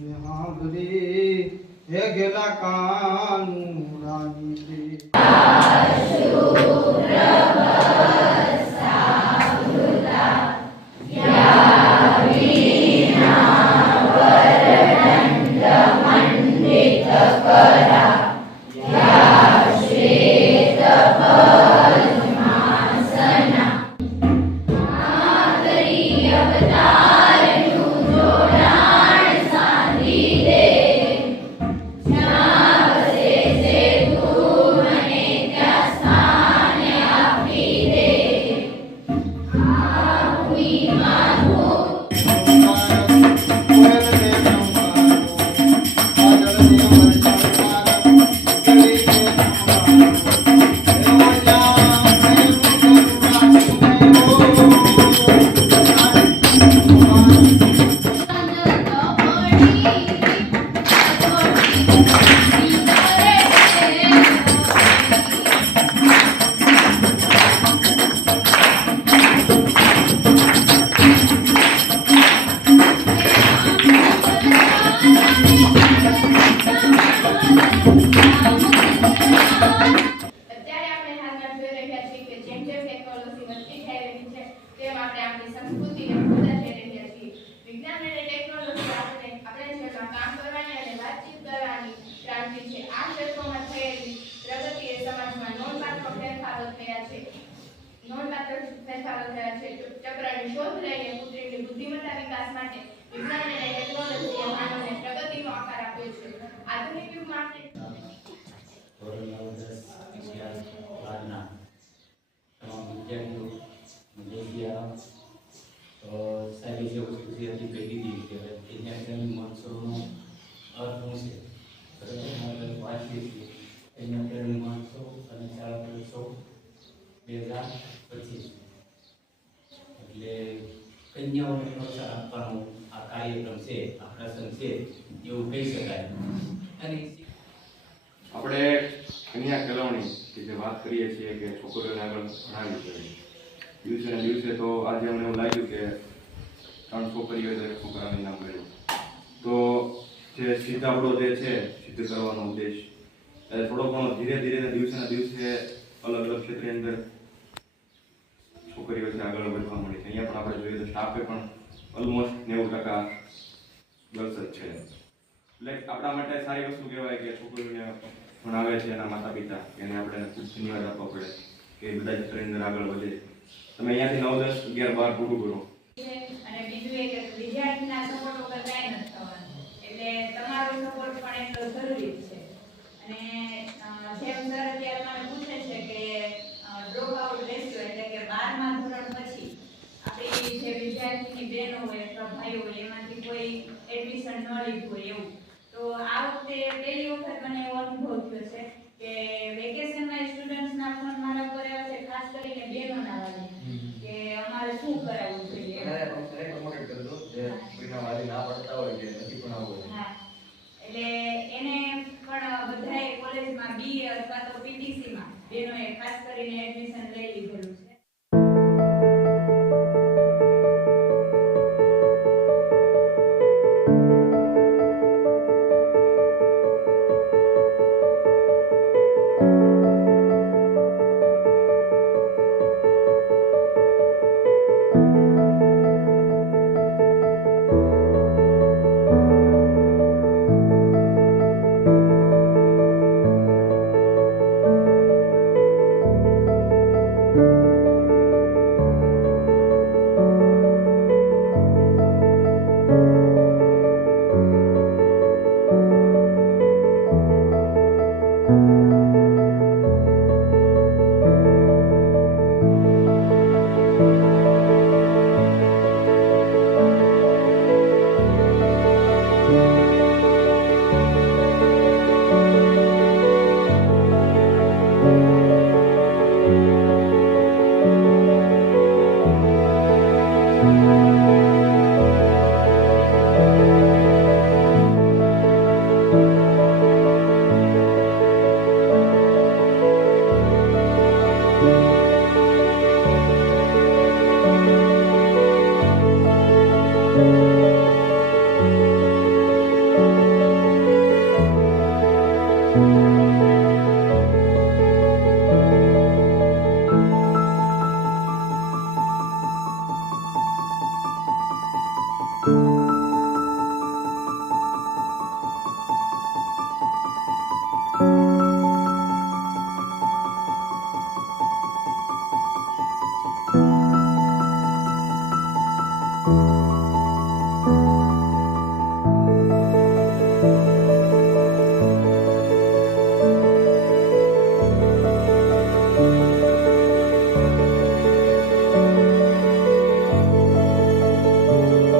ને હાંભળી હે ગેલા કાનુડાની રે ચક્રની શોધ લઈને પુત્રીની બુદ્ધિમત્તા વિકાસ માટે વિજ્ઞાન અને ટેકનોલોજીએ માનવને પ્રગતિનો આકાર આપ્યો છે. આધુનિક યુગમાં કન્યાઓને પ્રોત્સાહન આપવાનો આ કાર્યક્રમ છે, આ પ્રસંગ છે એવું કહી શકાય. અને આપણે કન્યા કેળવણી કે જે વાત કરીએ છીએ કે છોકરીઓને આગળ ભણાવી જોઈએ, દિવસે ને દિવસે તો આજે અમને એવું લાગ્યું કે 3 છોકરીઓ તો એક છોકરાનું ઇનામ મળ્યું, તો જે સીધાપડો જે છે સિદ્ધ કરવાનો ઉદ્દેશ એટલે થોડો ઘણો ધીરે ધીરે દિવસેના દિવસે અલગ અલગ ક્ષેત્રની અંદર છોકરીઓ છે આગળ વધવા મળી છે. અહીંયા પણ આપણે જોઈએ તો સ્ટાફે પણ ઓલમોસ્ટ 90% ગર્લ્સ જ છે. એટલે આપણા માટે સારી વસ્તુ કહેવાય કે છોકરીઓને ભણાવે છે એના માતા પિતા, એને આપણે ખૂબ ધન્યવાદ આપવો પડે કે બધા ક્ષેત્રની અંદર આગળ વધે. તમે અહીંયાથી 9, 10, 11, 12 પૂરું કરો. અને બીજું એ કે વિદ્યાર્થીના સપોર્ટ વગર કાંઈ નથી થવાનું, એટલે તમારો સપોર્ટ પણ એટલો જરૂરી છે. અને જેમ સર અત્યારે મને પૂછે છે કે ડ્રોપ આઉટ રેશિયો એટલે કે 12મા ધોરણ પછી આપણી જે વિદ્યાર્થીની બહેનો હોય અથવા ભાઈઓ હોય એમાંથી કોઈ એડમિશન ન લીધું હોય એવું, તો આ વખતે પહેલી વખત મને એવો અનુભવ થયો છે કે વેકેશનમાં સ્ટુડન્ટ્સના ફોન મારા પર આવ્યા છે, ખાસ કરીને બહેનોના વાલી કે અમારે શું કરાવવું જોઈએ. એટલે એને પણ બધાએ કોલેજમાં બી અથવા તો